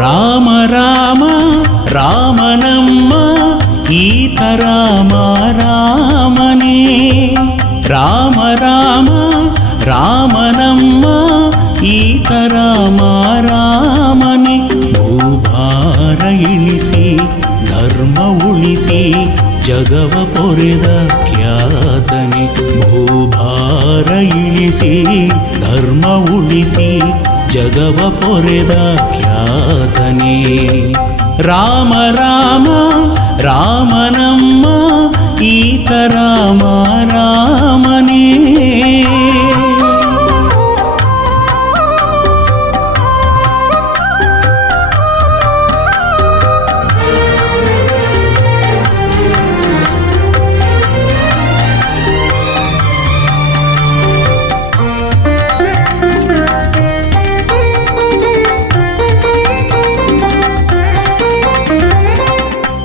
ರಾಮ ರಾಮ ರಾಮನಮ್ಮ ಈತ ರಾಮ ರಾಮನೇ. ರಾಮ ರಾಮ ರಾಮನಮ್ಮ ಈತ ರಾಮ ರಾಮನೇ. ಭೂಭಾರ ಇಳಿಸಿ ಧರ್ಮ ಉಳಿಸಿ ಜಗವ ಪೊರೆದ ಖ್ಯಾತನೆ. ಭೂಭಾರ ಇಳಿಸಿ ಧರ್ಮ ಉಳಿಸಿ ಜಗವ ಪೊರೆದ ಖ್ಯಾತನೇ. ರಾಮ ರಾಮ ರಾಮನಮ್ಮ ಈತ ರಾಮ ರಾಮನೇ.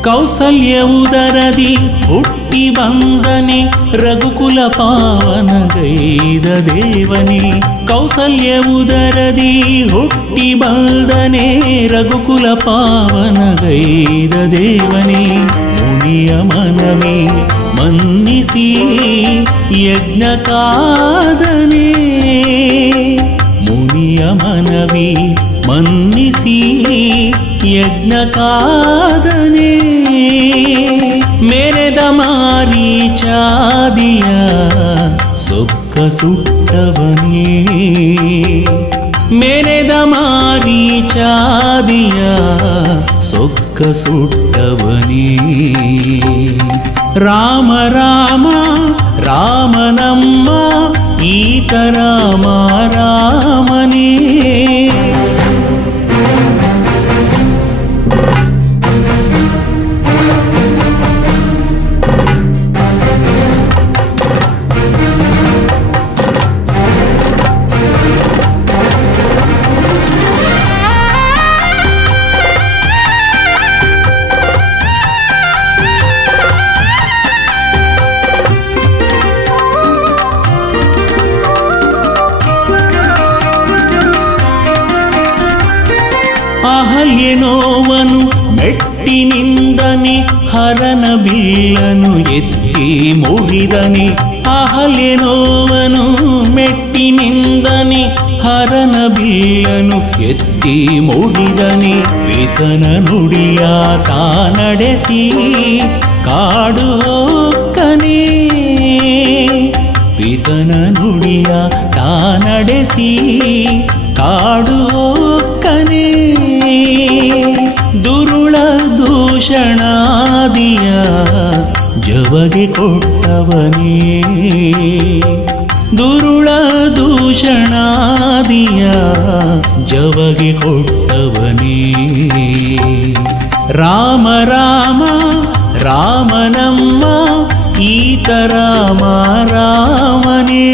ಕೌಸಲ್ಯ ಉದರದಿ ಹುಟ್ಟಿ ಬಂದನೆ ರಘುಕುಲ ಪಾವನಗೈದ ದೇವನೇ. ಕೌಸಲ್ಯ ಉದರದಿ ಹುಟ್ಟಿ ಬಂದನೆ ರಘುಕುಲ ಪಾವನಗೈದ ದೇವನೇ. ಮುನಿಯ ಮನವೇ ಮನ್ನಿಸಿ ಯಜ್ಞ ಕಾದನೆ. ಮುನಿಯ ಮನವೇ ಮನ್ನಿಸಿ ಯಜ್ಞ ಕಾದನೆ. ಮೆರೆದ ಮಾರೀಚಾದಿಯ ಸೊಕ್ಕ ಸುಟ್ಟವನೇ. ಮೆರೆದ ಮಾರೀಚಾದಿಯ ಸೊಕ್ಕ ಸುಟ್ಟವನೇ. ರಾಮ ರಾಮ ರಾಮನಮ್ಮ ಈತ ರಾಮ ರಾಮನೇ. ಅಹಲ್ಯನೋವನು ಮೆಟ್ಟಿನಿಂದನೆ ಹರನ ಬಿಲ್ಲನು ಎತ್ತಿ ಮುರಿದನೆ. ಅಹಲ್ಯನೋವನು ಮೆಟ್ಟಿನಿಂದನೆ ಹರನ ಬಿಲ್ಲನು ಎತ್ತಿ ಮುರಿದನೆ. ಪಿತನ ನುಡಿಯ ತಾನಡೆಸಿ ಕಾಡು ಹೋಕ್ಕನೆ. ಪಿತನ ನುಡಿಯ ತಾನಡೆಸಿ ಕಾಡು ಹೋಕ್ಕನೆ. ದುರುಳ ದೂಷಣಾದಿಯ ಜವಗೆ ಕೊಟ್ಟವನೇ. ದುರುಳ ದೂಷಣಾದಿಯ ಜವಗೆ ಕೊಟ್ಟವನೇ. ರಾಮ ರಾಮ ರಾಮನಮ್ಮ ಈತ ರಾಮ ರಾಮನೇ.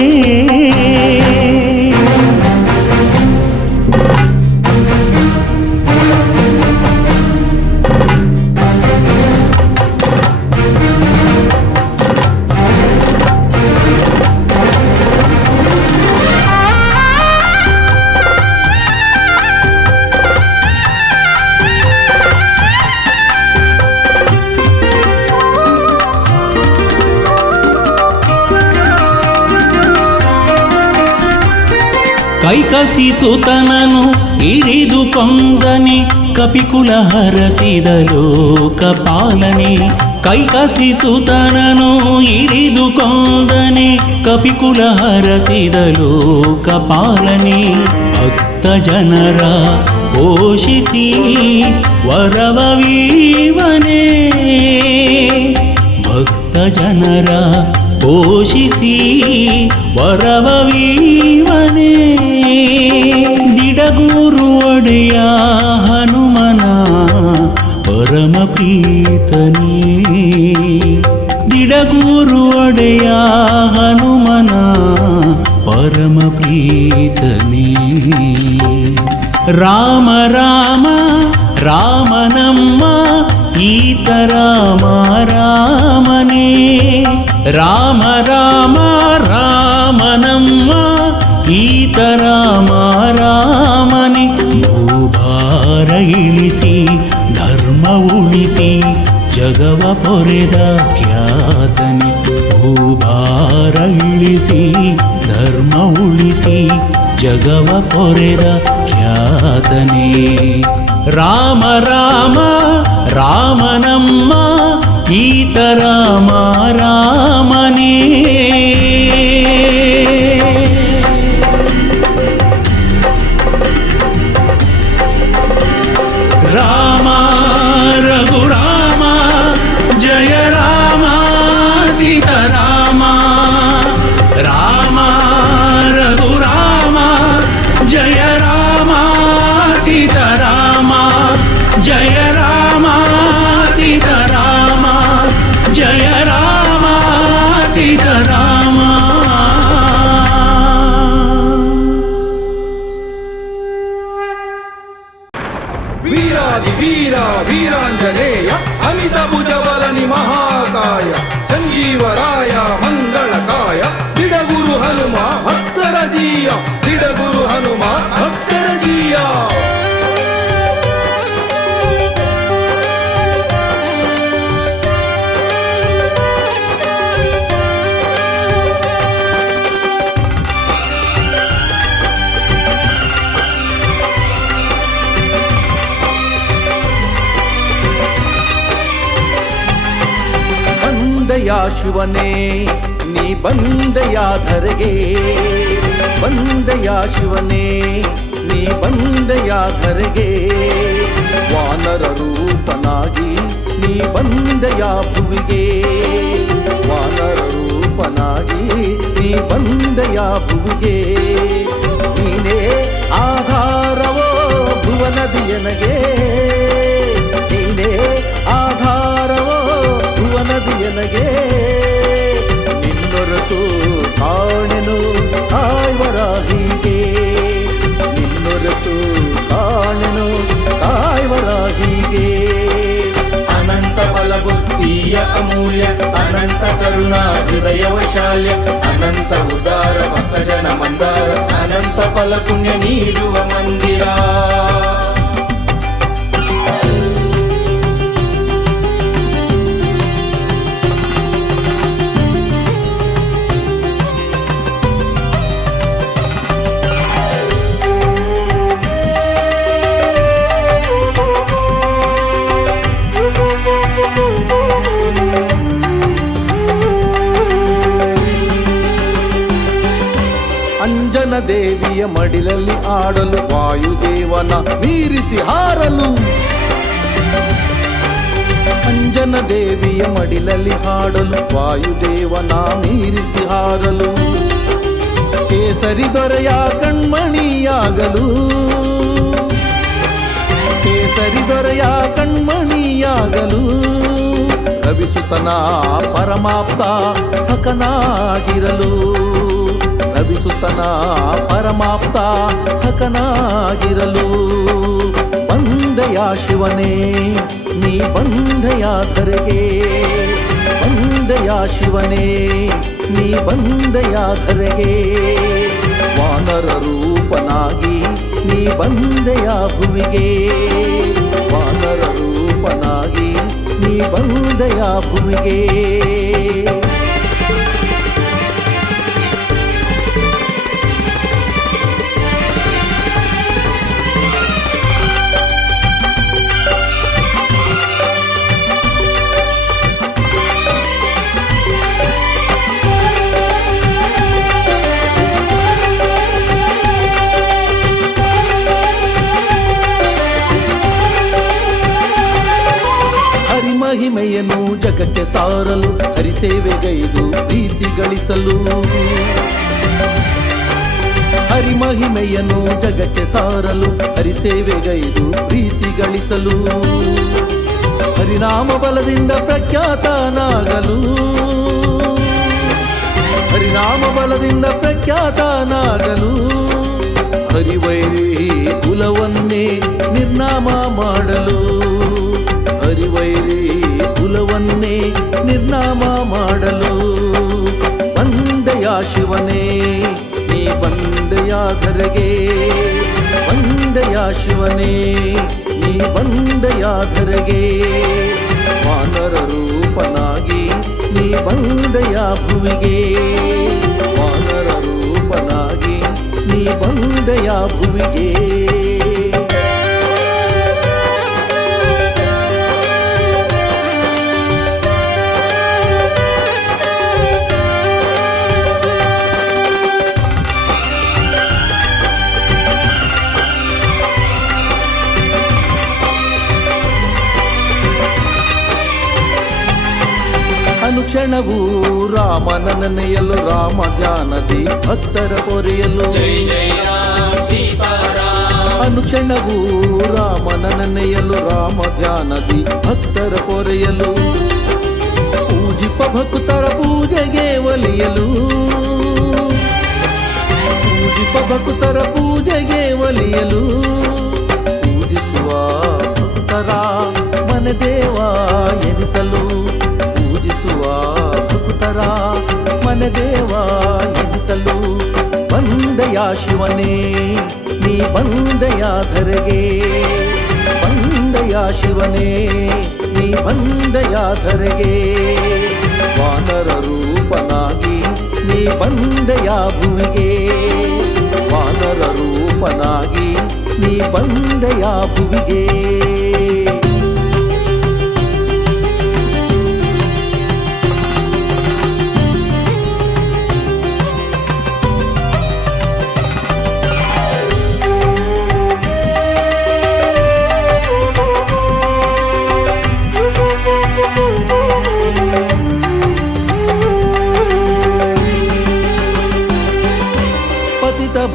ಕೈಕಸಿಸುತನನು ಇರಿದು ಕೊಂದನೆ ಕಪಿಕುಲ ಹರಸಿದ ಲೋಕಪಾಲನೆ. ಕೈಕಸಿಸುತನನು ಇರಿದು ಕೊಂದನೆ ಕಪಿಕುಲ ಹರಸಿದ ಲೋಕಪಾಲನೆ. ಭಕ್ತ ಜನರ ಪೋಷಿಸಿ ವರವವೀವನೇ. ಭಕ್ತ ಜನರ ಪೋಷಿಸಿ ವರವವೀವನೇ. ದಿಡಗೂರು ಒಡೆಯ ಹನುಮನ ಪರಮ ಪ್ರೀತನೇ. ದಿಡಗೂರು ಒಡೆಯ ಹನುಮನ ಪರಮ ಪ್ರೀತನೇ. ರಾಮ ರಾಮ ರಾಮನಮ್ಮ ಈತ ರಾಮ ರಾಮನೇ. ರಾಮ ರಾಮ ರಾಮನಮ್ಮ ಈತ ರಾಮ ರಾಮನೇ. ಭೂಭಾರ ಇಳಿಸಿ ಧರ್ಮ ಉಳಿಸಿ ಜಗವ ಪೊರೆದ ಖ್ಯಾತನೆ. ಭೂಭಾರ ಇಳಿಸಿ ಧರ್ಮ ಉಳಿಸಿ ಜಗವ ಪೊರೆದ ಖ್ಯಾತನೆ. ರಾಮ ರಾಮ ರಾಮನಮ್ಮ ಈತ ರಾಮ ರಾಮನೇ. ರಾಮ ರಘುರಾಮ ಜಯ ರಾಮ ಸೀತಾರಾಮ. ರಾಮ ರಘುರಾಮ ಜಯ ರಾಮ ಸೀತಾರಾಮ. ಜಯ ರಾಮ ಸೀತಾರಾಮ. ಜಯ ರಾಮ ಸೀತಾರಾಮ. ವೀರಾದಿ ವೀರ ವೀರಾಂಜನೇಯ ಅಮಿತ ಭುಜಬಲನಿ ಮಹಾಕಾಯ ಸಂಜೀವರಾಯ ಮಂಗಳಕಾಯ ದಿಡಗುರು ಹನುಮ ಭಕ್ತರ ಜೀಯ. ದಿಡಗುರು ಹನುಮ ಭಕ್ತರ ಜೀಯ. ಬಂದೆಯ ಶಿವನೇ ನೀ ಬಂದೆಯ ಧರೆಗೆ. ಬಂದೆಯ ಶಿವನೇ ನೀ ಬಂದೆಯ ಧರೆಗೆ. ವಾನರ ರೂಪನಾಗಿ ನೀ ಬಂದೆಯ ಭುವಿಗೆ. ವಾನರ ರೂಪನಾಗಿ ನೀ ಬಂದೆಯ ಭುವಿಗೆ. ನೀನೇ ಆಧಾರವೋ ಭುವನದಿಯನಗೆ. ನೀನೇ ಆಧಾರವೋ ಭುವನದಿಯನಗೆ. ನಿನ್ನೊರತು ಕಾಣೆನು ಕಾಯ್ವರಾಹಿಗೆ. ನಿನ್ನೊರತು ಕಾಣೆನು ಕಾಯ್ವರಾಹಿಗೆ. ಅನಂತ ಬಲಬುದ್ಧಿಯ ಅಮೂಲ್ಯ ಅನಂತ ಕರುಣಾ ಹೃದಯ ವೈಶಾಲ್ಯ ಅನಂತ ಉದಾರ ಭಕ್ತಜನ ಮಂದಾರ ಅನಂತ ಫಲ ಪುಣ್ಯ ನೀಡುವ ಮಂದಿರ. ಅಂಜನ ದೇವಿಯ ಮಡಿಲಲ್ಲಿ ಆಡಲು ವಾಯುದೇವನ ಮೀರಿಸಿ ಹಾರಲು. ಅಂಜನ ದೇವಿಯ ಮಡಿಲಲ್ಲಿ ಹಾಡಲು ವಾಯುದೇವನ ಮೀರಿಸಿ ಹಾರಲು. ಕೇಸರಿ ದೊರೆಯ ಕಣ್ಮಣಿಯಾಗಲು. ಕೇಸರಿ ದೊರೆಯ ಕಣ್ಮಣಿಯಾಗಲು. ರವಿಸುತನ ಪರಮಾಪ್ತ ಸಖನಾಗಿರಲು. ರವಿಸುತನ ಪರಮಾಪ್ತ ಸಖನಾಗಿರಲು. ಬಂದೆಯ ಶಿವನೇ ನೀ ಬಂದೆಯ ಧರೆಗೆ. ಬಂದೆಯ ಶಿವನೇ ನೀ ಬಂದೆಯ ಧರೆಗೆ. ವಾನರ ರೂಪನಾಗಿ ನೀ ಬಂದೆಯ ಭುವಿಗೆ. ವಾನರ ರೂಪನಾಗಿ ನೀ ಬಂದೆಯ ಭುವಿಗೆ. ಹರಿಸೇವೆಗೈದು ಪ್ರೀತಿ ಗಳಿಸಲು ಹರಿಮಹಿಮೆಯನ್ನು ಜಗಕ್ಕೆ ಸಾರಲು ಹರಿಸೇವೆಗೈದು ಪ್ರೀತಿ ಗಳಿಸಲು ಹರಿನಾಮ ಬಲದಿಂದ ಪ್ರಖ್ಯಾತನಾಗಲು ಹರಿನಾಮ ಬಲದಿಂದ ಪ್ರಖ್ಯಾತನಾಗಲು ಹರಿವೈರಿ ಕುಲವನ್ನೇ ನಿರ್ನಾಮ ಮಾಡಲು ಹರಿವೈರಿ ಕುಲವನ್ನೇ ನಿರ್ನಾಮ ಮಾಡಲು ಬಂದೆಯ ಶಿವನೇ ನೀ ಬಂದೆಯ ಧರೆಗೆ ಬಂದೆಯ ಶಿವನೇ ನೀ ಬಂದೆಯ ಧರೆಗೆ ವಾನರ ರೂಪನಾಗಿ ನೀ ಬಂದೆಯ ಭುವಿಗೆ ವಾನರ ರೂಪನಾಗಿ ನೀ ಬಂದೆಯ ಭುವಿಗೆ ಅನುಕ್ಷಣವೂ ರಾಮನ ನೆನೆಯಲು ರಾಮ ಧ್ಯಾನದಿ ಭಕ್ತರ ಪೊರೆಯಲು ಅನುಕ್ಷಣವೂ ರಾಮನ ನೆನೆಯಲು ರಾಮ ಧ್ಯಾನದಿ ಭಕ್ತರ ಪೊರೆಯಲು ಪೂಜಿಪ ಭಕ್ತರ ಪೂಜೆಗೆ ಒಲಿಯಲು ಪೂಜಿಪ ಭಕ್ತರ ಪೂಜೆಗೆ ಒಲಿಯಲು ಪೂಜಿಸುವ ಭಕ್ತರ ಮನದೇವ ಎನಿಸಲು ಪೂಜಿಸುವ ಭಕ್ತರ ಮನದೇವ ಎನಿಸಲು ಬಂದೆಯ ಶಿವನೇ ನೀ ಬಂದೆಯ ಧರೆಗೆ ಬಂದೆಯ ಶಿವನೇ ನೀ ಬಂದೆಯ ಧರೆಗೆ ವಾನರ ರೂಪನಾಗಿ ನೀ ಬಂದೆಯ ಭುವಿಗೆ ವಾನರ ರೂಪನಾಗಿ ನೀ ಬಂದೆಯ ಭುವಿಗೆ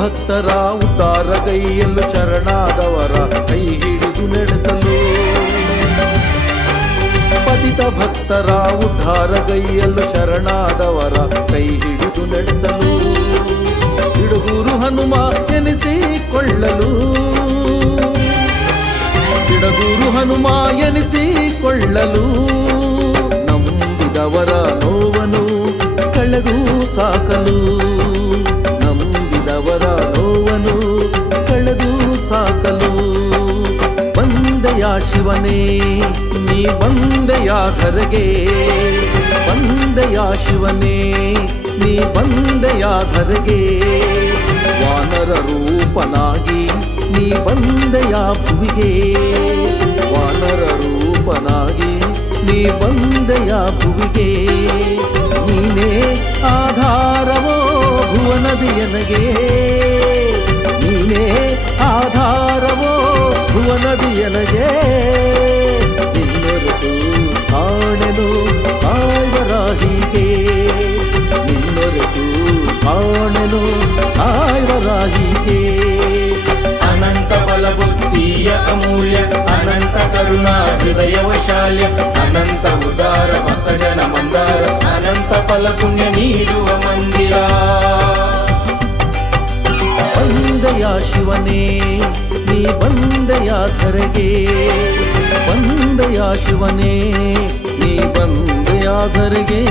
ಭಕ್ತರ ಉದ್ಧಾರಗೈಯಲು ಶರಣಾದವರ ಕೈ ಹಿಡಿದು ನಡೆಸಲು ಪತಿತ ಭಕ್ತರ ಉದ್ಧಾರಗೈಯಲು ಶರಣಾದವರ ಕೈ ಹಿಡಿದು ನಡೆಸಲು ಬಿಡುಗೂರು ಹನುಮ ಎನಿಸಿಕೊಳ್ಳಲು ಬಿಡುಗೂರು ಹನುಮ ಎನಿಸಿಕೊಳ್ಳಲು ನಂಬಿದವರ ನೋವನ್ನು ಕಳೆದು ಸಾಕಲು ನಂಬಿದವರ ನೋವನ್ನು ಕಳೆದು ಸಾಕಲು ಬಂದೆಯ ಶಿವನೇ ನೀ ಬಂದೆಯ ಧರೆಗೆ ಬಂದೆಯ ಶಿವನೇ ನೀ ಬಂದೆಯ ಧರೆಗೆ ವಾನರ ರೂಪನಾಗಿ ನೀ ಬಂದೆಯ ಭುವಿಗೆ ವಾನರ ರೂಪನಾಗಿ ನೀ ಬಂದೆಯ ಭುವಿಗೆ ನೀನೇ ಆಧಾರವೋ ಭುವನದಿಯನಗೆ ನೀನೇ ಆಧಾರವೋ ಭುವನದಿಯನಗೆ ನಿನ್ನೊರೆತು ಕಾಣೆನು ಆಯ್ವರಾಹಿಗೆ ನಿನ್ನೊರೆತು ಕಾಣೆನು ಆಯ್ವರಾಹಿಗೆ ಅನಂತ ಬಲಬುದ್ಧಿಯ ಅಮೂಲ್ಯ ಅನಂತ ಕರುಣಾ ಹೃದಯ ವೈಶಾಲ್ಯ ಅನಂತ ಉದಾರ ಭಕ್ತಜನ ಮಂದಾರ ಅನಂತ ಫಲ ಪುಣ್ಯ ನೀಡುವ ಮಂದಿರ ಬಂದೆಯ ಶಿವನೇ ನೀ ಬಂದೆಯ ಧರೆಗೆ ಬಂದೆಯ ಶಿವನೇ ನೀ ಬಂದೆಯ ಧರೆಗೆ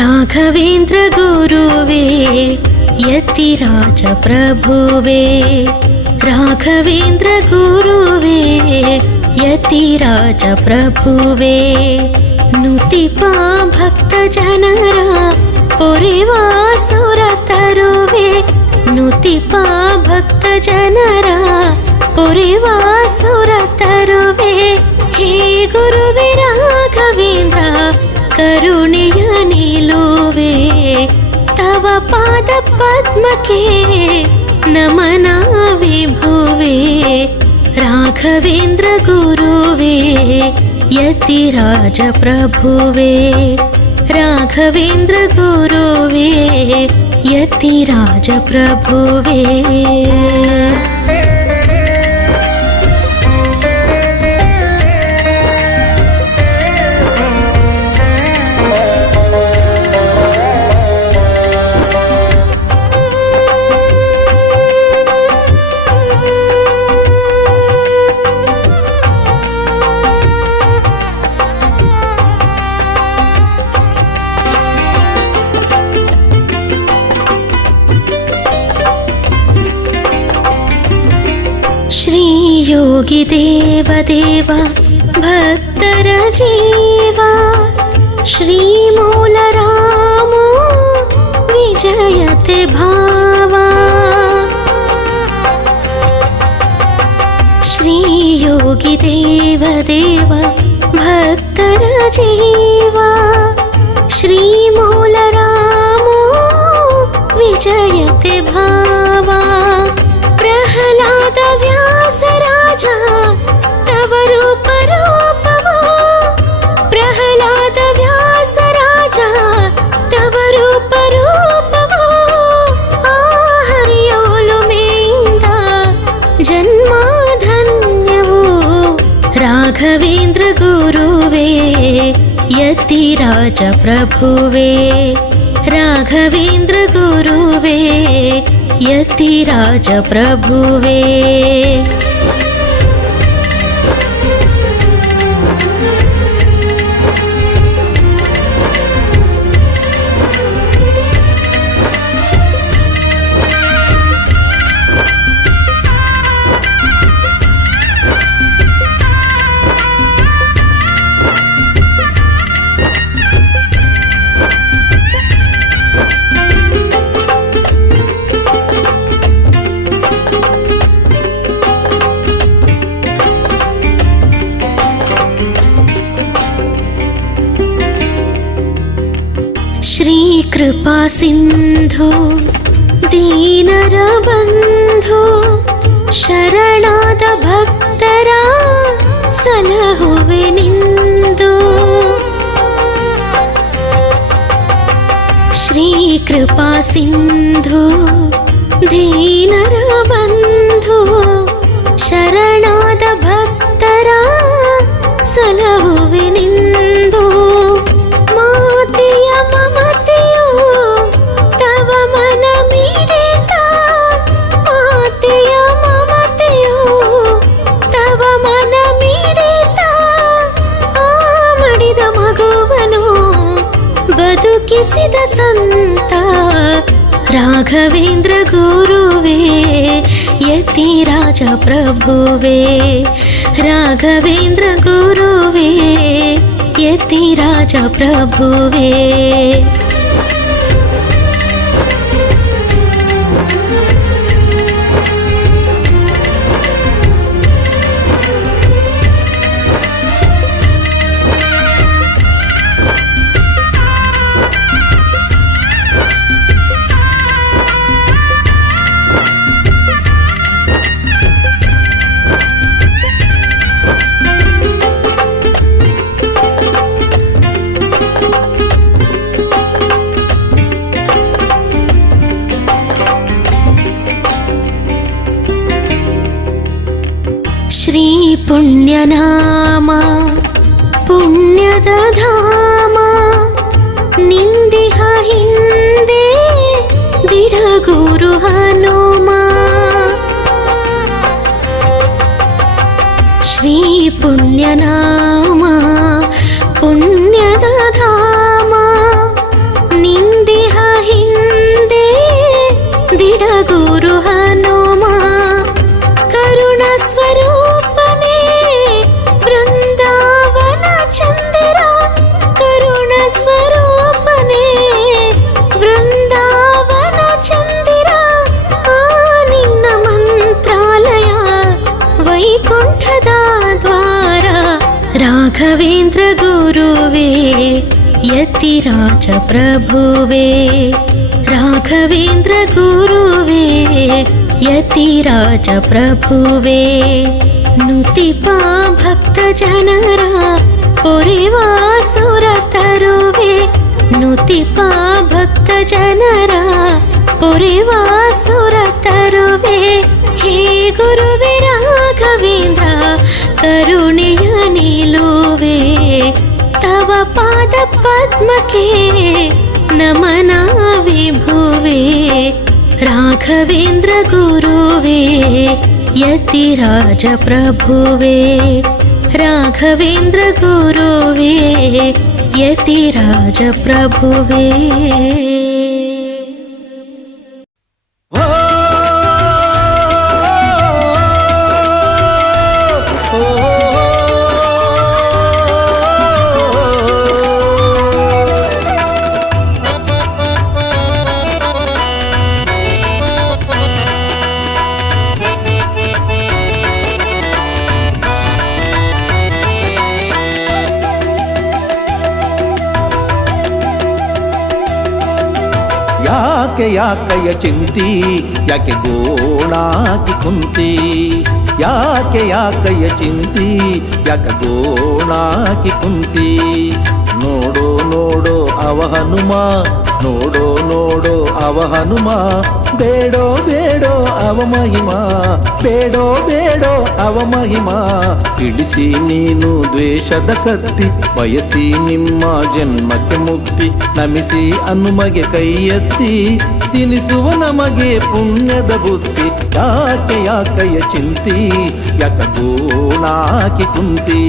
ರಾಘವೇಂದ್ರ ಗುರುವೇ ಯತಿರಾಜ ಪ್ರಭುವೇ ರಾಘವೇಂದ್ರ ಗುರುವೇ ಯತಿರಾಜ ಪ್ರಭುವೇ ನುತಿಪ ಭಕ್ತ ಜನರ ಪೊರೆವ ಸುರ ತರುವೆ ನುತಿಪ ಭಕ್ತ ಜನರ ಪೊರೆವ ಸುರ ತರುವೆ ಹೇ ಗುರುವೇ ರಾಘವೇಂದ್ರ ಕರುಣೆಯ ನಿಲುವೆ ತವ ಪಾದ ಪದ್ಮಕ್ಕೆ ನಮನ ವಿಭುವೆ ರಾಘವೇಂದ್ರ ಗುರುವೇ ಯತಿರಾಜ ಪ್ರಭುವೇ ರಾಘವೇಂದ್ರ ಗುರುವೇ ಯತಿರಾಜ ಪ್ರಭುವೇ ಯೋಗಿ ದೇವ ದೇವ ಭಕ್ತರ ಜೀವ ಶ್ರೀ ಮೂಲ ರಾಮ ವಿಜಯತೆ ಭಾವ ಶ್ರೀ ಯೋಗಿ ದೇವ ದೇವ ಭಕ್ತರ ಜೀವ ಶ್ರೀ ಮೂಲ ರಾಮ ವಿಜಯತೆ ಭಾವ ಪ್ರಹ್ಲಾದ ವ್ಯಾಸರಾಜ ತವ ರೂಪ ರೂಪವೋ ಪ್ರಹ್ಲಾದ ವ್ಯಾಸರಾಜ ತವ ರೂಪ ರೂಪವೋ ಆ ಹರಿಯೋಲುಮೆಯಿಂದ ಜನ್ಮಧನ್ಯವೋ ರಾಘವೇಂದ್ರ ಗುರುವೇ ಯತಿರಾಜ ಪ್ರಭುವೇ ರಾಘವೇಂದ್ರ ಗುರುವೇ ಯತಿರಾಜ ಪ್ರಭುವೇ कृपा सिंधु दीनर बंधु शರಣಾದ ಭಕ್ತರ ಸಲಹುವೆ ನಿಂದು ಶ್ರೀ ಕೃಪಾ ಸಿಂಧು ದೀನರ ಬಂಧು ಶರಣಾದ ಭಕ್ತರ ಸಲಹುವೆ ನಿಂದು ಮಾತೆಯ ಮಮತೆಯು ತವ ಮನ ಮಿಡಿತ ಮಾತೆಯ ಮಮತೆಯು ತವ ಮನ ಮಿಡಿತ ಆ ಮಡಿದ ಮಗುವನು ಬದುಕಿಸಿದ ಸಂತ ರಾಘವೇಂದ್ರ ಗುರುವೇ ಯತಿರಾಜ ಪ್ರಭುವೇ ರಾಘವೇಂದ್ರ ಗುರುವೇ ಯತಿರಾಜ ಪ್ರಭುವೇ ಶ್ರೀ ಪುಣ್ಯನಾಮ ಪುಣ್ಯದ ಧಾಮ ನಿಂದಿಹ ಹಿಂದೆ ದಿಢಗುರು ಹನುಮ ಶ್ರೀ ಪುಣ್ಯನಾಮ ಪುಣ್ಯದ ಧಾಮ ರಾಘವೇಂದ್ರ ಗುರುವೇ ಯತಿರಾಜ ಪ್ರಭುವೇ ರಾಘವೇಂದ್ರ ಗುರುವೇ ಯತಿರಾಜ ಪ್ರಭುವೇ ನುತಿಪ ಭಕ್ತ ಜನರ ಪೊರೆವಾ ಸುರ ತರುವೆ ನುತಿಪ ಭಕ್ತ ಜನರ ಪೊರೆವಾ ಸುರ ತರುವೆ ಹೇ ಗುರುವೇ ರಾಘವೇಂದ್ರ ಕರುಣೆಯ ನಿಲುವೆ ತವ ಪಾದ ಪದ್ಮಕ್ಕೆ ನಮನ ವಿಭುವೆ ರಾಘವೇಂದ್ರ ಗುರುವೇ ಯತಿರಾಜ ಪ್ರಭುವೇ ರಾಘವೇಂದ್ರ ಗುರುವೇ ಯತಿರಾಜ ಪ್ರಭುವೇ ಯಾಕಯ್ಯ ಚಿಂತಿ ಯಾಕೆ ಗೋಣಾಕಿ ಕುಂತಿ ಯಾಕಯ್ಯ ಚಿಂತಿ ಯಾಕೆ ಗೋಣಾಕಿ ಕುಂತಿ ನೋಡೋ ನೋಡೋ ಅವ ಹನುಮ ನೋಡೋ ನೋಡೋ ಅವ ಹನುಮ ಬೇಡೋ ಬೇಡೋ ಅವ ಮಹಿಮಾ ಬೇಡೋ ಬೇಡೋ ಅವ ಮಹಿಮಾ ಇಳಿಸಿ ನೀನು ದ್ವೇಷದ ಕತ್ತಿ ಬಯಸಿ ನಿಮ್ಮ ಜನ್ಮಕ್ಕೆ ಮುಕ್ತಿ ನಮಿಸಿ ಹನುಮಗೆ ಕೈ ಎತ್ತಿ ತಿನಿಸುವ ನಮಗೆ ಪುಣ್ಯದ ಬುದ್ಧಿ ಯಾಕಯ್ಯ ಚಿಂತಿ ಯಾಕ ಗೋಣಾಕಿ ಕುಂತಿ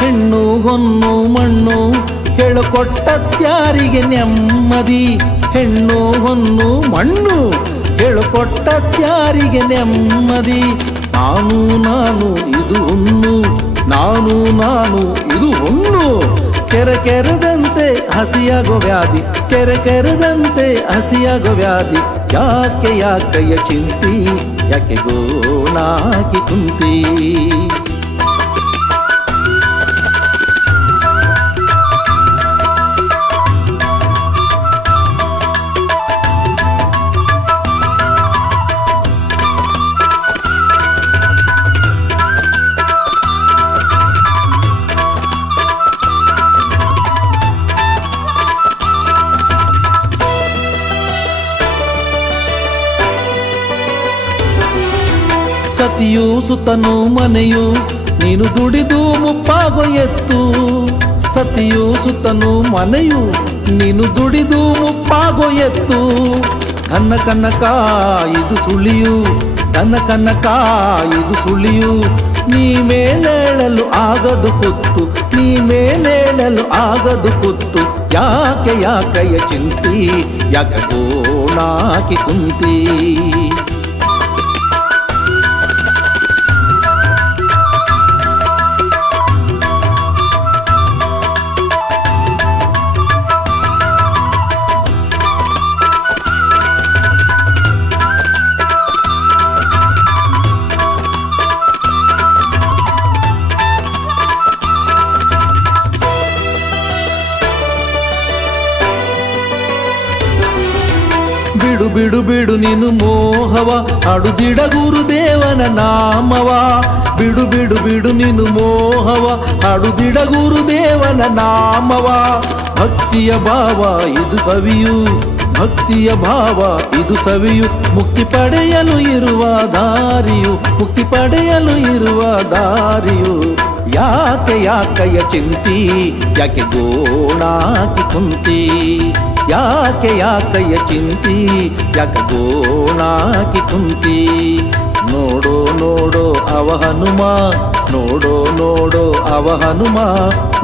ಹೆಣ್ಣು ಹೊನ್ನು ಮಣ್ಣು ಹೇಳಿಕೊಟ್ಟತ್ಯಾರಿಗೆ ನೆಮ್ಮದಿ ಹೆಣ್ಣು ಹೊನ್ನು ಮಣ್ಣು ಹೇಳಿಕೊಟ್ಟತ್ಯಾರಿಗೆ ನೆಮ್ಮದಿ ನಾನು ನಾನು ಇದು ಹುಣ್ಣು ನಾನು ನಾನು ಇದು ಹುಣ್ಣು ಕೆರೆದಂತೆ ಹಸಿಯಾಗೋ ವ್ಯಾಧಿ ಕೆರೆದಂತೆ ಹಸಿಯಾಗೋ ವ್ಯಾಧಿ ಯಾಕಯ್ಯ ಚಿಂತಿ ಯಾಕೆ ಗೋಣಾಕಿ ಕುಂತಿ ಸತಿಯು ಸುತನು ಮನೆಯು ನೀನು ದುಡಿದು ಮುಪ್ಪಾಗೋ ಎತ್ತು ಸತಿಯು ಸುತನು ಮನೆಯು ನೀನು ದುಡಿದು ಮುಪ್ಪಾಗೋ ಎತ್ತು ಕನ್ನಕ ಇದು ಸುಳಿಯು ಕನ್ನಕ ಇದು ಸುಳಿಯು ನೀ ಮೇಲೇಳಲು ಆಗದು ಕುತ್ತು ನೀ ಮೇಲೇಳಲು ಆಗದು ಕುತ್ತು ಯಾಕಯ್ಯ ಚಿಂತಿ ಯಾಕ ಗೋಣಾಕಿ ಕುಂತಿ ಬಿಡು ಬಿಡು ನೀನು ಮೋಹವ ಅಡುದಿಡ ಗುರುದೇವನ ನಾಮವ ಬಿಡು ನೀನು ಮೋಹವ ಅಡುದಿಡ ಗುರುದೇವನ ನಾಮವ ಭಕ್ತಿಯ ಭಾವ ಇದು ಸವಿಯು ಭಕ್ತಿಯ ಭಾವ ಇದು ಸವಿಯು ಮುಕ್ತಿ ಪಡೆಯಲು ಇರುವ ದಾರಿಯು ಮುಕ್ತಿ ಪಡೆಯಲು ಇರುವ ದಾರಿಯು ಯಾಕಯ್ಯ ಚಿಂತಿ ಯಾಕೆ ಗೋಣಾಕಿ ಕುಂತಿ ಯಾಕಯ್ಯ ಚಿಂತಿ ಯಾಕ ಗೋಣಾಕಿ ಕುಂತಿ ನೋಡೋ ನೋಡೋ ಅವ ಹನುಮ ನೋಡೋ ನೋಡೋ ಅವ ಹನುಮ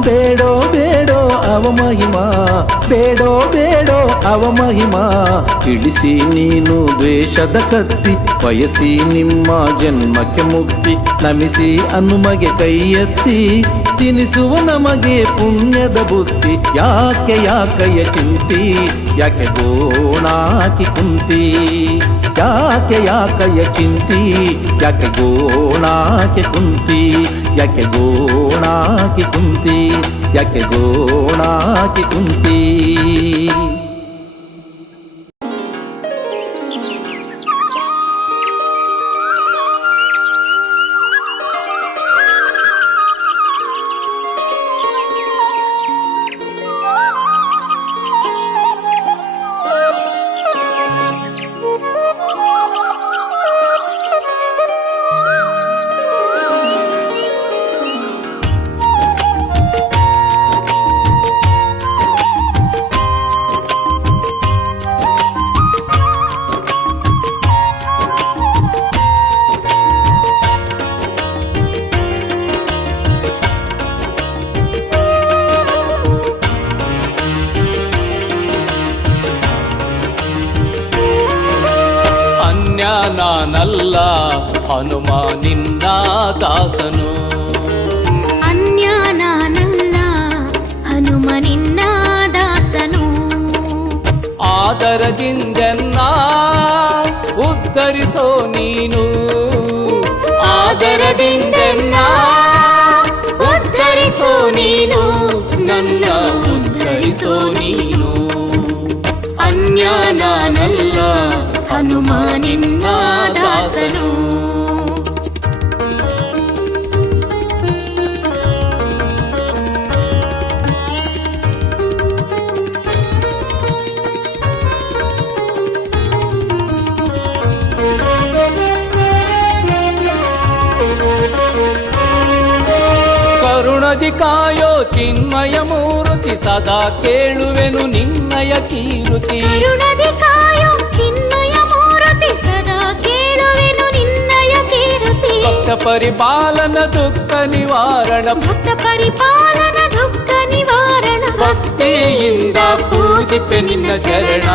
ಬೇಡೋ ಬೇಡೋ ಅವ ಮಹಿಮಾ ಬೇಡೋ ಬೇಡೋ ಅವ ಮಹಿಮಾ ಇಳಿಸಿ ನೀನು ದ್ವೇಷದ ಕತ್ತಿ ಬಯಸಿ ನಿಮ್ಮ ಜನ್ಮಕ್ಕೆ ಮುಕ್ತಿ ನಮಿಸಿ ಹನುಮಗೆ ಕೈ ಎತ್ತಿ ತಿನಿಸುವ ನಮಗೆ ಪುಣ್ಯದ ಬುದ್ಧಿ ಯಾಕೆ ಯಾಕಯ್ಯ ಚಿಂತಿ ಯಾಕೆ ಗೋಣಾಕಿ ಕುಂತಿ ಯಾಕೆ ಯಾಕಯ್ಯ ಚಿಂತಿ ಯಾಕೆ ಗೋಣಾಕಿ ಕುಂತಿ ಯಾಕೆ ಗೋಣಾಕಿ ಕುಂತಿ ಯಾಕೆ ಗೋಣಾಕಿ ಕುಂತಿ ನಾನಲ್ಲ ಹನುಮ ನಿನ್ನ ದಾಸನು ಅನ್ಯ ನಾನಲ್ಲ ಹನುಮ ನಿನ್ನ ದಾಸನು ಆದರದಿಂದೆನ್ನ ಉದ್ಧರಿಸೋ ನೀನು ಆದರದಿಂದೆನ್ನ ಉದ್ಧರಿಸೋ ನೀನು ನನ್ನ ಉದ್ಧರಿಸೋ ನೀನು ಅನ್ಯ ನಾನಲ್ಲ ಹನುಮ ನಿನ್ನ ದಾಸನು ಕರುಣದಿ ಕಾಯೋ ಚಿನ್ಮಯ ಮೂರುತಿ ಸದಾ ಕೇಳುವೆನು ನಿನ್ನಯ ಕೀರುತಿ ಕರುಣದಿ ಕಾಯೋ ಚಿನ್ಮಯ ಮೂರುತಿ ಸದಾ ಕೇಳುವೆನು ನಿನ್ನಯ ಕೀರುತಿ ಭಕ್ತ ಪರಿಪಾಲನ ದುಃಖ ನಿವಾರಣ ಭಕ್ತ ಪರಿಪಾಲನ ದುಃಖ ನಿವಾರಣ ಭಕ್ತಿಯಿಂದ ಪೂಜಿಪೆ ನಿನ್ನ ಶರಣ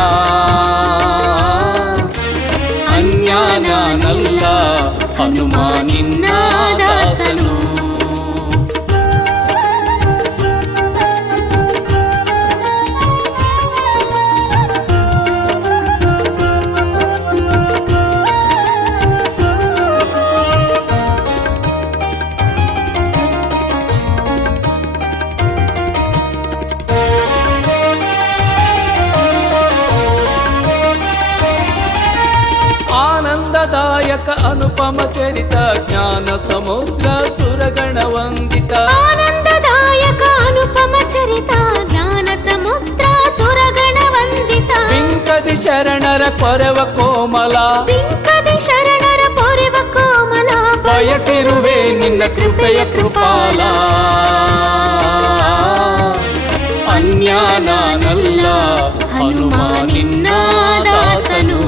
ಅನ್ಯ ನಾನಲ್ಲ ಹನುಮ ನಿನ್ನ ದಾಸನು ಆನಂದದಾಯಕ ಅನುಪಮ ಚರಿತ ಜ್ಞಾನ ಸಮುದ್ರ ಸುರಗಣ ವಂದಿತ ಆನಂದದಾಯಕ ಅನುಪಮ ಚರಿತ ಜ್ಞಾನ ಸಮುದ್ರ ಸುರಗಣ ವಂದಿತ ಪಿಂಕದಿ ಶರಣರ ಕೊರೆವ ಕೋಮಲ ಪಿಂಕದಿ ಶರಣರ ಪೊರೆವ ಕೋಮಲ ಬಯಸಿರುವೆ ನಿನ್ನ ಕೃಪೆಯ ಕೃಪಾಲ ಅನ್ಯ ನಾನಲ್ಲ ಹನುಮ ನಿನ್ನ ದಾಸನು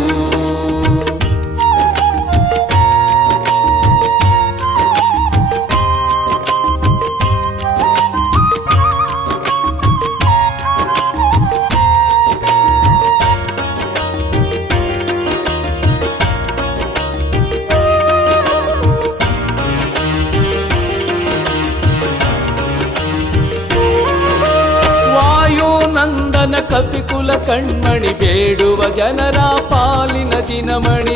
ನಂದನ ಕಪಿಕುಲ ಕಣ್ಮಣಿ ಬೇಡುವ ಜನರ ಪಾಲಿನ ದಿನಮಣಿ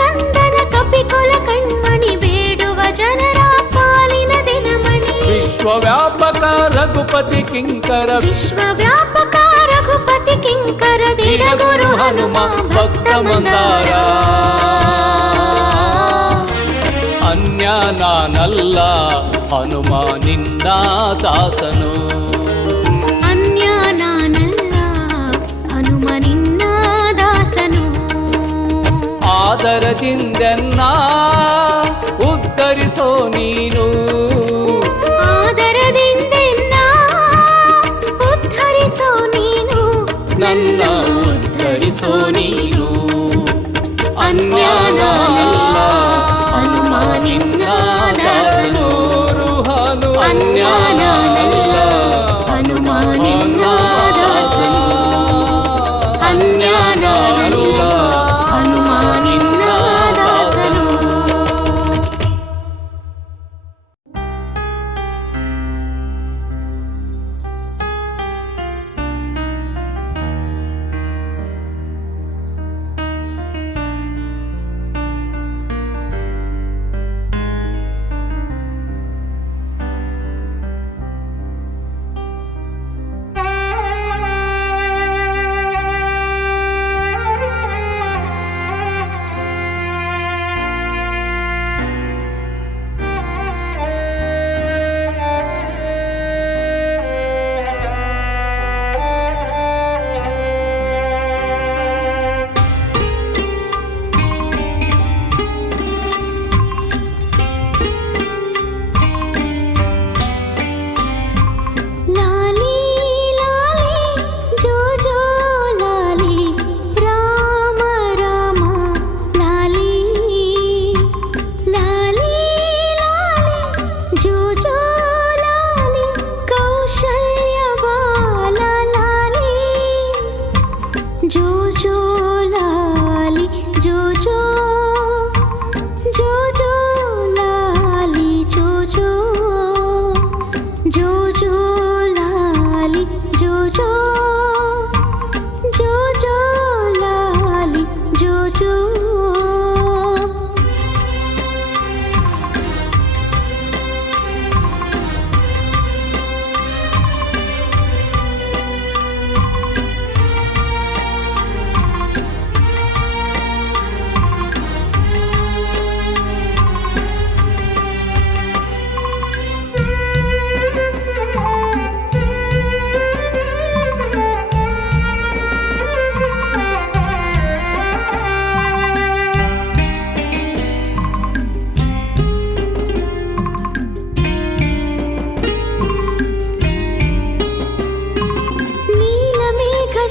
ನಂದನ ಕಪಿಕುಲ ಕಣ್ಮಣಿ ಬೇಡುವ ಜನರ ಪಾಲಿನ ದಿನಮಣಿ ವಿಶ್ವವ್ಯಾಪಕ ರಘುಪತಿ ಕಿಂಕರ ವಿಶ್ವವ್ಯಾಪಕ ರಘುಪತಿ ಕಿಂಕರ ದಿನ ಗುರು ಹನುಮ ಭಕ್ತ ಮಂದಾರ ಅನ್ಯ ನಾನಲ್ಲ ಹನುಮ ನಿನ್ನ ದಾಸನು ಅನ್ಯ ನಾನಲ್ಲ ಹನುಮ ನಿನ್ನ ದಾಸನು ಆದರದಿಂದೆನ್ನ ಉದ್ಧರಿಸೋ ನೀನು ಆದರದಿಂದೆನ್ನ ಉದ್ಧರಿಸೋ ನೀನು ನನ್ನ ಉದ್ಧರಿಸೋ ನೀನು ಅನ್ಯ ನಾನಲ್ಲ ಹನುಮ ನಿನ್ನ ದಾಸನು ಹನು ಅನ್ಯ ನಾನಲ್ಲ ಹನುಮ ನಿನ್ನ ದಾಸನು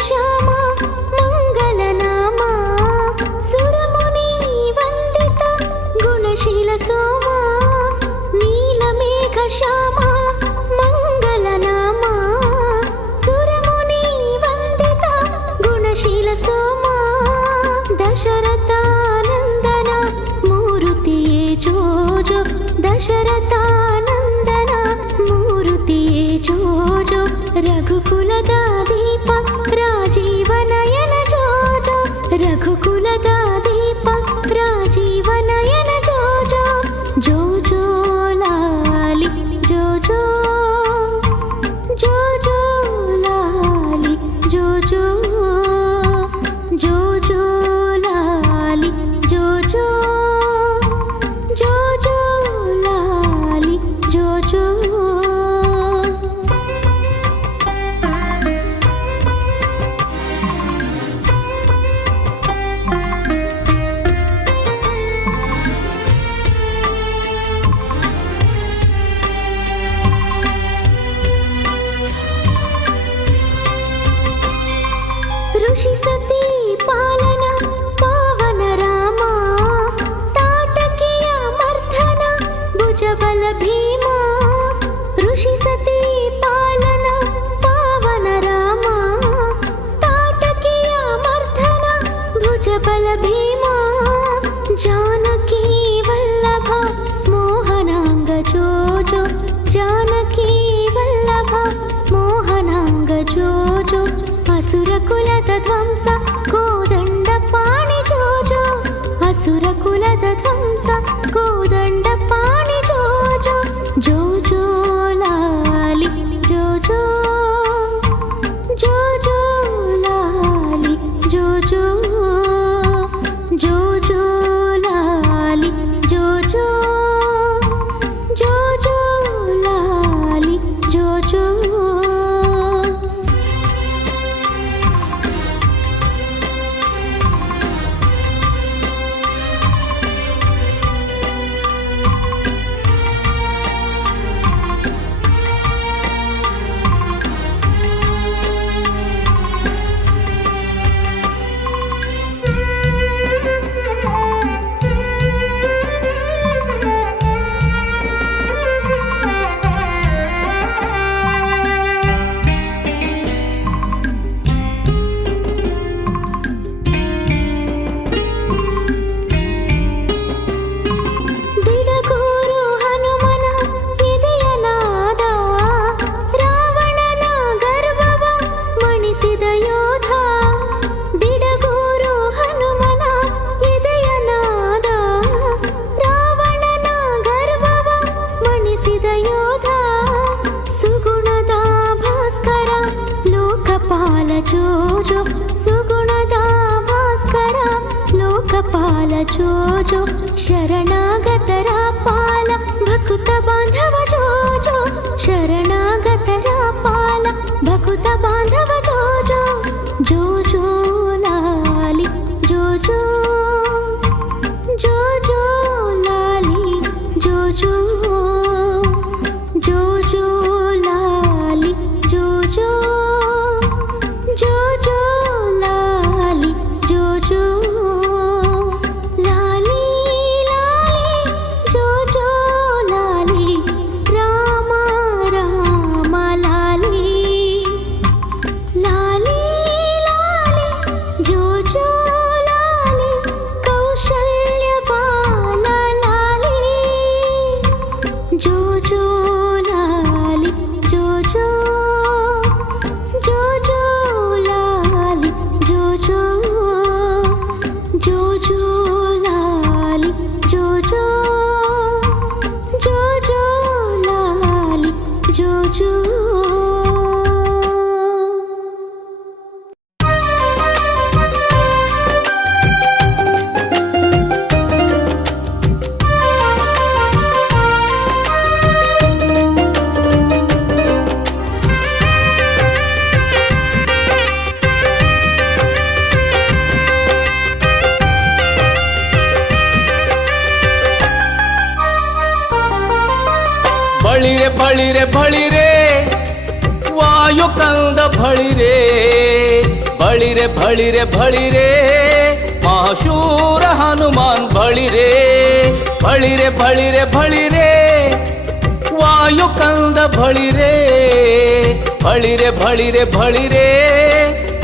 ಶ್ಯಾಮ ಮಂಗಲ ನಾಮ ಸುರಮುನಿ ವಂದಿತ ಗುಣಶೀಲ ಸೋಮ ನೀಲಮೇಘ ಶ್ಯಾಮ ಮಂಗಲ ನಾಮ ಸುರಮುನಿ ವಂದಿತ ಗುಣಶೀಲ ಸೋಮ ದಶರಥಾನಂದನ ಮೂರುತಿಯೇ ಜೋ ಜೋ ದಶರಥಾನಂದನ ಮೂರುತಿಯೇ ಜೋ ಜೋ ರಘುಕುಲದ ದೀಪ ರಾಜೀವ ನಯನ ಜೋ ಜೋ ರಘುಕುಲದ ದೀಪ ರಾಜೀವ ನಯನ ಜೋ ಜೋ ಜೋ ಜೋ ಲಾಲಿ ಜೋ ಜೋ ಜೋ ಜೋ ಲಾಲಿ ಜೋ ಜೋ ಜೋ ಜೋ ಲಾಲಿ ಜೋ ಜೋ ಜೋ ಜೋ ಲಾಲಿ ಜೋ ಜೋ ಋಷಿ ಸತಿ ಪಾಲನ ಪಾವನ ರಾಮ ತಾಟಕಿಯ ಮರ್ಧನ ಭುಜಬಲ ಭೀಮ ಋಷಿ ಸತಿ ಪಾಲನ ಪಾವನ ರಾಮ ತಾಟಕಿಯ ಮರ್ಧನ ಭುಜಬಲ ಭೀಮ ಜಾನಕಿ ವಲ್ಲಭ ಮೋಹನಾಂಗ ಜೋ ಜೋ ಜಾನಕಿ ವಲ್ಲಭ ಮೋಹನಾಂಗ ಜೋ ಜೋ ಅಸುರ ಕುಲದ ಧ್ವಂಸ ಕೋದಂಡ ಪಾಣಿ ಜೋ ಜೋ ಅಸುರ ಕುಲದ ಧ್ವಂಸ ಕೋದಂಡ ಪಾಣಿ ಜೋ ಜೋ ಜೋ ಜೋ ಲಾಲಿ ಜೋ ಜೋ ಜೋ ಜೋ ಲಾಲಿ ಜೋ ಜೋ ಜೋ ಜೋ ಲಾಲಿ ಜೋ ಜೋ ಜೋ ಜೋ ಲಾಲಿ ಜೋ ಜೋ ದಿಡಗೂರು ಹನುಮನ ಎದೆಯ ನಾದ ರಾವಣನ ಗರ್ವವ ಮಣಿಸಿದ ಯೋಧ ದಿಡಗೂರು ಹನುಮನ ಎದೆಯ ನಾದ ರಾವಣನ ಗರ್ವವ ಮಣಿಸಿದ ಯೋಧ ಸುಗುಣದ ಭಾಸ್ಕರ ಲೋಕಪಾಲ ಜೋ ಜೋ ಸುಗುಣದ ಭಾಸ್ಕರ ಲೋಕಪಾಲ ಜೋ ಜೋ ಶರಣಾಗತರ ಪಾಲ ಭಕುತ ಬಾಂಧವ ಜೋ ಜೋ ಶರಣಾಗತರ ಪಾಲ ಭಕುತ ಬಾಂಧವ ಜೋ ಜೋ ಜೋ ಜೋ ಲಾಲಿ ಜೋ ಜೋ ಜೋ ಜೋ ಲಾಲಿ ಜೋ ಜೋ ಜೋ ಜೋ ಲಾಲಿ ಜೋ ಜೋ ಜೋ ಜೋ ಲಾಲಿ ಜೋ ಜೋ ಲಾಲಿ ಲಾಲಿ ಜೋ ಜೋ ಲಾಲಿ ರಾಮ ರಾಮ ಲಾಲಿ ಲಾಲಿ ಲಾಲಿ ಜೋ ಜೋ ಲಾಲಿ ಕೌಶಲ್ಯ ಬಾಲ ಲಾಲಿ ಜೋ ಜೋ ಲಾಲಿ ಜೋ ಜೋ ಜೋ ಜೋ ಲಾಲಿ ಜೋ ಜೋ ಜೋ ಜೋ ಲಾಲಿ ಜೋ ಜೋ ಜೋ ಜೋ ಲಾಲಿ ಜೋ ಜೋ ಬಳಿರೆ ಬಳಿರೆ ಬಳಿರೆ ವಾಯು ಕಂದ ಬಳಿರೆ ಬಳಿರೆ ಬಳಿರೆ ಬಳಿರೆ ಮಹಾಶೂರ ಹನುಮಾನ್ ಬಳಿರೆ ಬಳಿರೆ ಬಳಿರೆ ಬಳಿರೆ ವಾಯು ಕಂದ ಬಳಿರೆ ಬಳಿರೆ ಬಳಿರೆ ಬಳಿರೆ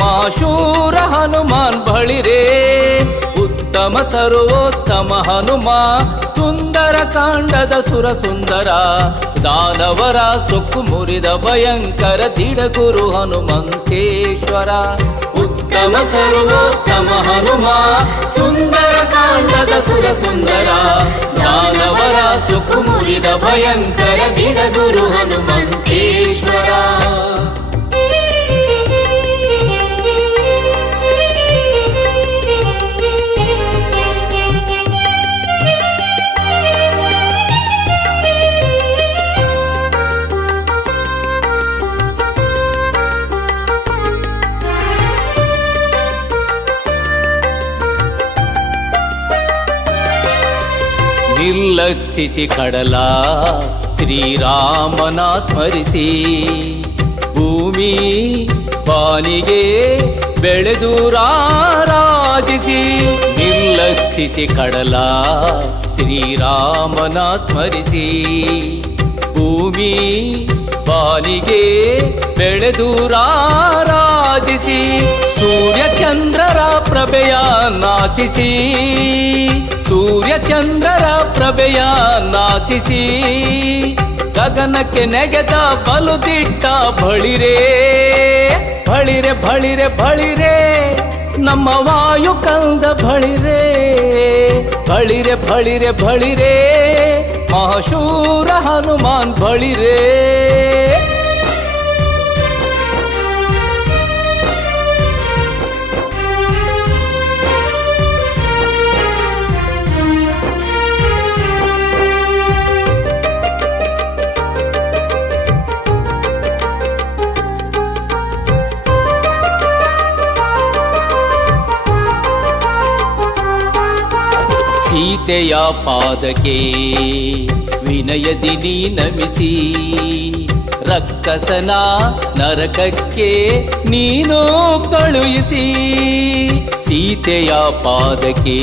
ಮಹಾಶೂರ ಹನುಮಾನ್ ಬಳಿರೆ ಉತ್ತಮ ಸರ್ವೋತ್ತಮ ಹನುಮ ಸುಂದರ ಕಾಂಡದ ಸುರ ಸುಂದರ ದಾನವರ ಸೊಕ್ಕು ಮುರಿದ ಭಯಂಕರ ದಿಡಗುರು ಹನುಮಂತೇಶ್ವರ ಉತ್ತಮ ಸರ್ವೋತ್ತಮ ಹನುಮ ಸುಂದರ ಕಾಂಡದ ಸುರ ಸುಂದರ ದಾನವರ ಸೊಕ್ಕು ಮುರಿದ ಭಯಂಕರ ದಿಡಗುರು ಹನುಮಂತೇಶ್ವರ ನಿರ್ಲಕ್ಷಿಸಿ ಕಡಲ ಶ್ರೀರಾಮನ ಸ್ಮರಿಸಿ ಭೂಮಿ ಬಾನಿಗೆ ಬೆಳೆದು ರಾರಾಜಿಸಿ ನಿರ್ಲಕ್ಷಿಸಿ ಕಡಲ ಶ್ರೀರಾಮನ ಸ್ಮರಿಸಿ ಭೂಮಿ ಬಾನಿಗೆ ಬೆಳೆದು ರಾರಾಜಿಸಿ ಸೂರ್ಯ ಚಂದ್ರರ ಪ್ರಭೆಯ ನಾಚಿಸಿ ಸೂರ್ಯ ಚಂದ್ರರ ಪ್ರಭೆಯ ನಾಚಿಸಿ ಗಗನಕ್ಕೆ ನೆಗೆದ ಬಲುದಿಟ್ಟ ಬಳಿರೆ ಬಳಿರೆ ಬಳಿರೆ ಬಳಿರೆ ನಮ್ಮ ವಾಯು ಕಂದ ಬಳಿರೆ ಬಳಿರೆ ಬಳಿರೆ ಬಳಿರೆ ಮಹಾಶೂರ ಹನುಮಾನ್ ಬಳಿರೆ ಸೀತೆಯ ಪಾದಕ್ಕೆ ವಿನಯದಿ ನೀ ನಮಿಸಿ ರಕ್ಕಸನ ನರಕಕ್ಕೆ ನೀನು ಕಳುಹಿಸಿ ಸೀತೆಯ ಪಾದಕ್ಕೆ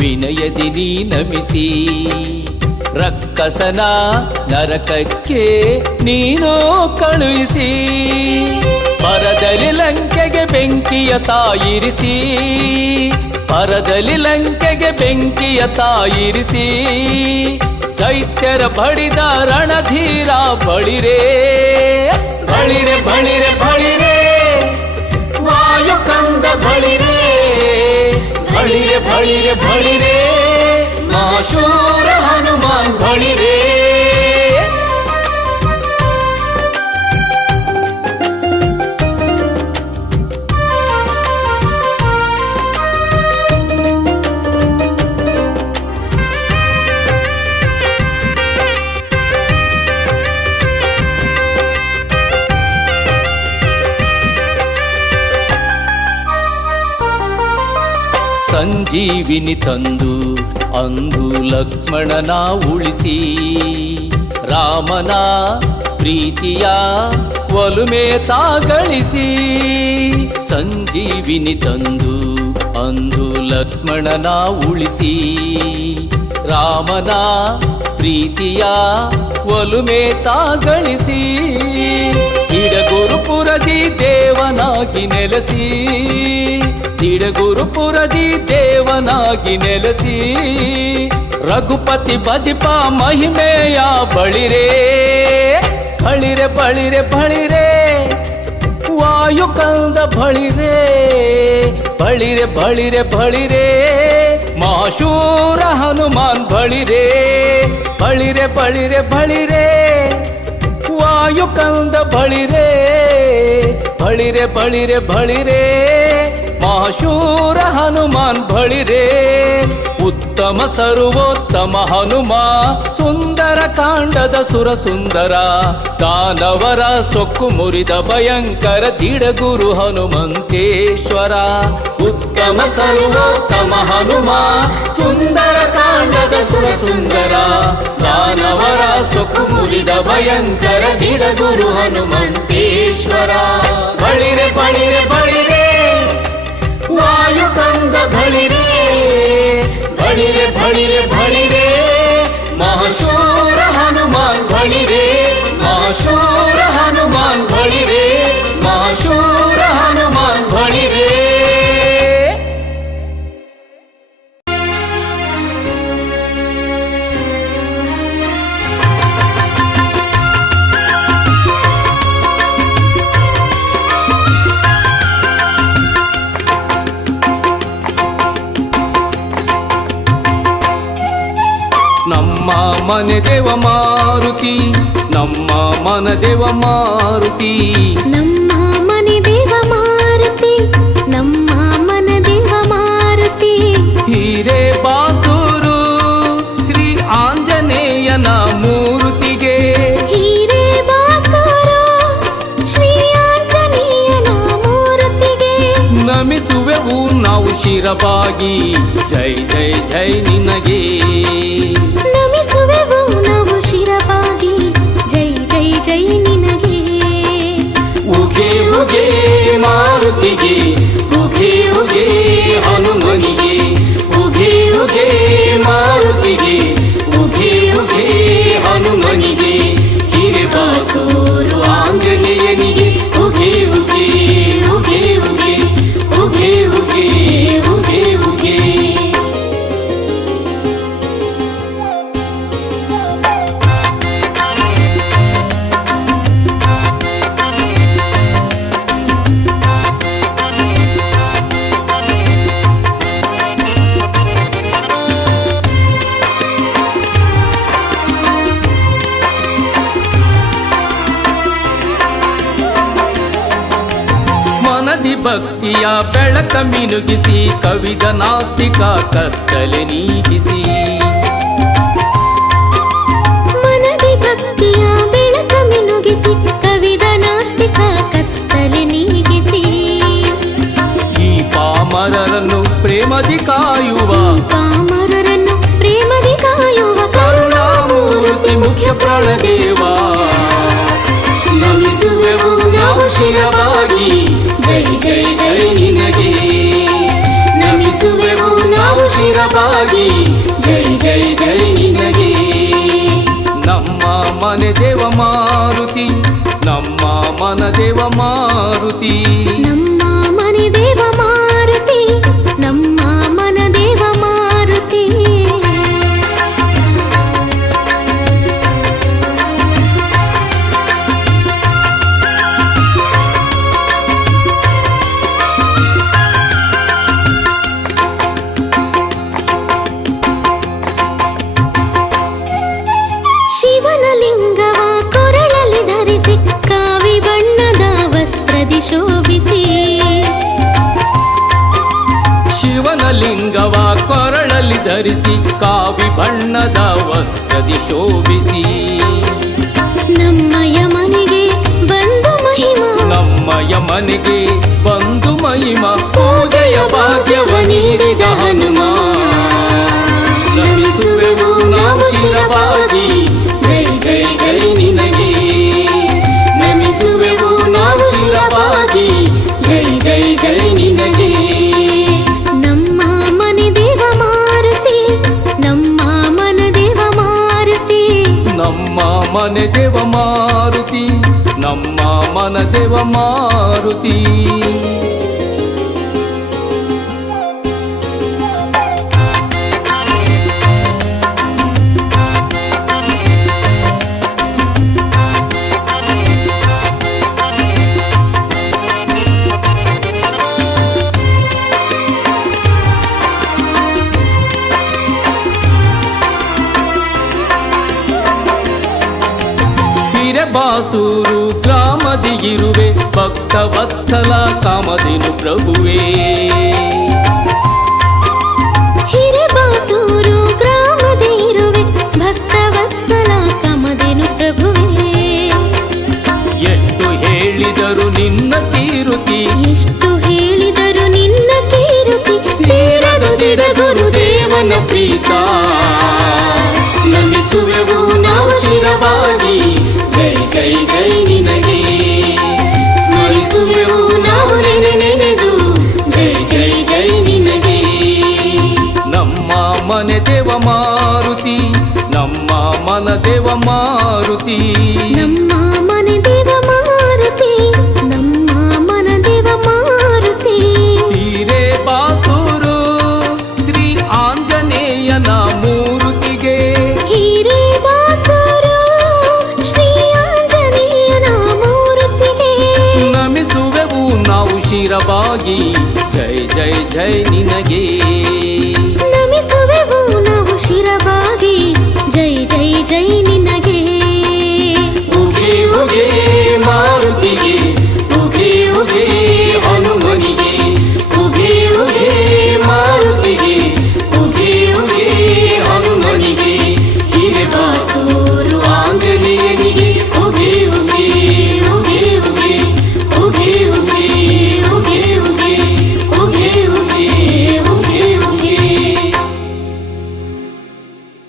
ವಿನಯದಿ ನೀ ನಮಿಸಿ ರಕ್ಕಸನ ನರಕಕ್ಕೆ ನೀನು ಕಳುಹಿಸಿ ಪರದಲ್ಲಿ ಲಂಕೆಗೆ ಬೆಂಕಿಯ ತಾಯಿರಿಸಿ ಪರದಲ್ಲಿ ಲಂಕೆಗೆ ಬೆಂಕಿಯ ತಾಯಿರಿಸಿ ದೈತ್ಯರ ಬಡಿದ ರಣಧೀರ ಬಳಿರೆ ಬಳಿರೆ ಬಳಿರೆ ಬಳಿರೆ ವಾಯು ಕಂದ ಬಳಿರೆ ಬಳಿರೆ ಬಳಿರೆ ಬಳಿರೆ ಮಹಾಶೂರ ಹನುಮಾನ್ ಬಳಿರೆ ಸಂಜೀವಿನಿ ತಂದು ಅಂದು ಲಕ್ಷ್ಮಣನ ಉಳಿಸಿ ರಾಮನ ಪ್ರೀತಿಯ ಒಲುಮೆ ತಾಗಳಿಸಿ ಸಂಜೀವಿನಿ ತಂದು ಅಂದು ಲಕ್ಷ್ಮಣನ ಉಳಿಸಿ ರಾಮನ ಪ್ರೀತಿಯ ಒಲುಮೆ ತಾಗಳಿಸಿ ದಿಡಗುರುಪುರದಿ ದೇವನಾಗಿ ನೆಲೆಸಿ ದಿಡಗುರುಪುರದಿ ದೇವನಾಗಿ ನೆಲೆಸಿ ರಘುಪತಿ ಭಜಿಪ ಮಹಿಮೆಯ ಬಳಿರೆ ಬಳಿರೆ ಬಳಿರೆ ಬಳಿರೆ ವಾಯು ಕಂದ ಬಳಿರೆ ಬಳಿರೆ ಬಳಿರೆ ಬಳಿರೆ ಮಹಾಶೂರ ಹನುಮಾನ್ ಬಳಿರೆ ಬಳಿರೆ ಬಳಿರೆ ಬಳಿರೆ ವಾಯು ಕಂದ ಬಳಿರೆ ಬಳಿರೆ ಬಳಿರೆ ಬಳಿರೆ ಮಹಾಶೂರ ಹನುಮಾನ್ ಬಳಿರೆ ಉತ್ತಮ ಸರ್ವೋತ್ತಮ ಹನುಮ ಸುಂದರ ಕಾಂಡದ ಸುರ ಸುಂದರ ದಾನವರ ಸೊಕ್ಕು ಮುರಿದ ಭಯಂಕರ ದಿಡಗುರು ಹನುಮಂತೇಶ್ವರ ಉತ್ತಮ ಸರ್ವೋತ್ತಮ ಹನುಮ ಸುಂದರ ಕಾಂಡದ ಸುರ ಸುಂದರ ದಾನವರ ಸೊಕ್ಕು ಮುರಿದ ಭಯಂಕರ ದಿಡಗುರು ಹನುಮಂತೇಶ್ವರ ಬಳಿರೆ ಬಳಿರೆ ಬಳಿರೆ ಬಳಿರೆ ಬಳಿರೆ ಬಳಿರೆ ಮಹಾಶೂರ ಹನುಮಾನ್ ಬಳಿರೆ ಮಹಾಶೂರ ಹನುಮಾನ್ ಬಳಿರೆ ಮಹಾಶೂರ ಹನುಮಾನ್ ಬಳಿರೆ. ನಮ್ಮ ಮನೆ ದೇವ ಮಾರುತಿ ನಮ್ಮ ಮನ ದೇವ ಮಾರುತಿ ನಮ್ಮ ಮನೆ ದೇವ ಮಾರುತಿ ನಮ್ಮ ಮನ ದೇವ ಮಾರುತಿ. ಹೀರೆ ಬಾಸೂರು ಶ್ರೀ ಆಂಜನೇಯನ ಮೂರ್ತಿಗೆ ಹೀರೆ ಬಾಸೂರು ಶ್ರೀ ಆಂಜನೇಯನ ಮೂರ್ತಿಗೆ ನಮಿಸುವೆವು ನಾವು ಶಿರಬಾಗಿ ಜೈ ಜೈ ಜೈ ನಿನಗೆ. ನಮಿಸುವೆವು ನಾವು ಶಿರಬಾಗಿ ಜೈ ಜೈ ಜೈ ನಿನಗೆ. ಉಗೆ ಉಗೆ ಮಾರುತಿಗೆ ಉಗೆ ಉಗೆ ಹನುಮನಿಗೆ ಉಗೆ ಉಗೆ ಮಾರುತಿಗೆ ಉಗೆ ಉಗೆ ಹನುಮನಿಗೆ ಹಿರೆ ಬಾಸೂರು ಆಂಜನೇಯನಿಗೆ ಉಗೆ ಉಗೆ ಉಗೆ ಉಗೆ ಉಗೆ ಉಗೆ ಉಗೆ ಉಗೆ. ಮನದಿ ಭಕ್ತಿಯ ಬೆಳಕ ಮಿನುಗಿಸಿ ಕವಿದ ನಾಸ್ತಿಕ ಕತ್ತಲೆ ನೀಗಿಸಿ. ಮನದಿ ಭಕ್ತಿಯ ಬೆಳಕ ಮಿನುಗಿಸಿ ಕವಿದ ನಾಸ್ತಿಕ ಕತ್ತಲೆ ನೀಗಿಸಿ. ಈ ಪಾಮರರನ್ನು ಪ್ರೇಮದಿ ಕಾಯುವ ಪಾಮರರನ್ನು ಪ್ರೇಮದಿ ಕಾಯುವ ಕರುಣಾಮೂರ್ತಿ ಮುಖ್ಯ ಪ್ರಾಣದೇವ. ನಮಿಸುವೆವು ನಾವು ಶಿರವಾಗಿ ಜೈ ಜೈ ಜೈ ನಿನಗೆ. ನಮಿಸುವೆವು ನಾವು ಶಿರವಾಗಿ ಜೈ ಜೈ ಜೈ ನಿನಗೆ. ನಮ್ಮ ಮನೆ ದೇವ ಮಾರುತಿ ನಮ್ಮ ಮನ ದೇವ ಮಾರುತಿ ನಮ್ಮ ಮನೆ ದೇವ ಮಾರುತಿ ನಮ್ಮ ಮನ ದೇವ ಮಾರುತಿ. ಶಿವನ ಲಿಂಗವ ಕೊರಳಲ್ಲಿ ಧರಿಸಿ ಕಾವಿ ಬಣ್ಣದ ವಸ್ತ್ರದಿ ಶೋಭಿಸಿ. ಶಿವನ ಲಿಂಗವ ಕೊರಳಲ್ಲಿ ಧರಿಸಿ ಕಾವಿ ಬಣ್ಣದ ವಸ್ತ್ರದಿ ಶೋಭಿಸಿ. ನಮ್ಮಯ ಮನೆಗೆ ಬಂದು ಮಹಿಮಾ ನಮ್ಮಯ ಮನೆಗೆ ಬಂದು ಮಹಿಮಾ ಪೂಜೆಯ ಭಾಗ್ಯವ ನೀಡಿದ ಹನುಮ. ನಮಿಸುವೆವು ನಾವು ಶಿರವಾಗಿ ಜೈ ಜೈ ಜೈ ನಿನಗೆ. ನಮಿಸುವೆವು ನಾವು ಶಿರವಾಗಿ ಜೈ ಜೈ ಜೈ ನಿನಗೆ. ನಮ್ಮ ಮನೆ ದೇವ ಮಾರುತಿ ನಮ್ಮ ಮನ ದೇವ ಮಾರುತಿ. ನಮ್ಮ ಮನೆ ದೇವ ಮಾರುತಿ ನಮ್ಮ ಮನ ದೇವ ಮಾರುತಿ. ಬಾಸೂರು ಗ್ರಾಮದಿ ಇರುವೆ ಭಕ್ತ ವತ್ಸಲ ಕಾಮಧೇನು ಪ್ರಭುವೇ. ಹಿರೇಬಾಸೂರು ಗ್ರಾಮದಿ ಇರುವೆ ಭಕ್ತ ವತ್ಸಲ ಕಾಮಧೇನು ಪ್ರಭುವೇ. ಎಷ್ಟು ಹೇಳಿದರು ನಿನ್ನ ಕೀರುತಿ ಎಷ್ಟು ಹೇಳಿದರು ನಿನ್ನ ಕೀರುತಿ ತೀರದು ದಿಡ ಗುರುದೇವನ ಪ್ರೀತ. ನಮಿಸುವೆವು ನಾವು ಶಿರವಾಗಿ ಜೈ ಜೈ ಜೈ ನಿನಗೆ. ಸ್ಮರಿಸುವೆವು ನಾವು ನೆನೆದು ಜೈ ಜೈ ಜೈ ನಿನಗೆ. ನಮ್ಮ ಮನೆ ಮಾರುತಿ ನಮ್ಮ ಮನೆ ದೇವ ಮಾರುತಿ, ನಮ್ಮ ಮನ ದೇವ ಮಾರುತಿ. ಹಿರೇಬಾಸೂರು ಶ್ರೀ ಆಂಜನೇಯನ ಮೂರುತಿಗೆ ಹಿರೇಬಾಸೂರು ಶ್ರೀ ಆಂಜನೇಯನ ಮೂರುತಿಗೆ ನಮಿಸುವೆವು ನಾವು ಶಿರವಾಗಿ ಜೈ ಜೈ ಜೈ ನಿನಗೆ. ನಮಿಸುವೆವು ನಾವು ಶಿರವಾಗಿ ಜೈ ಜೈ ಜೈ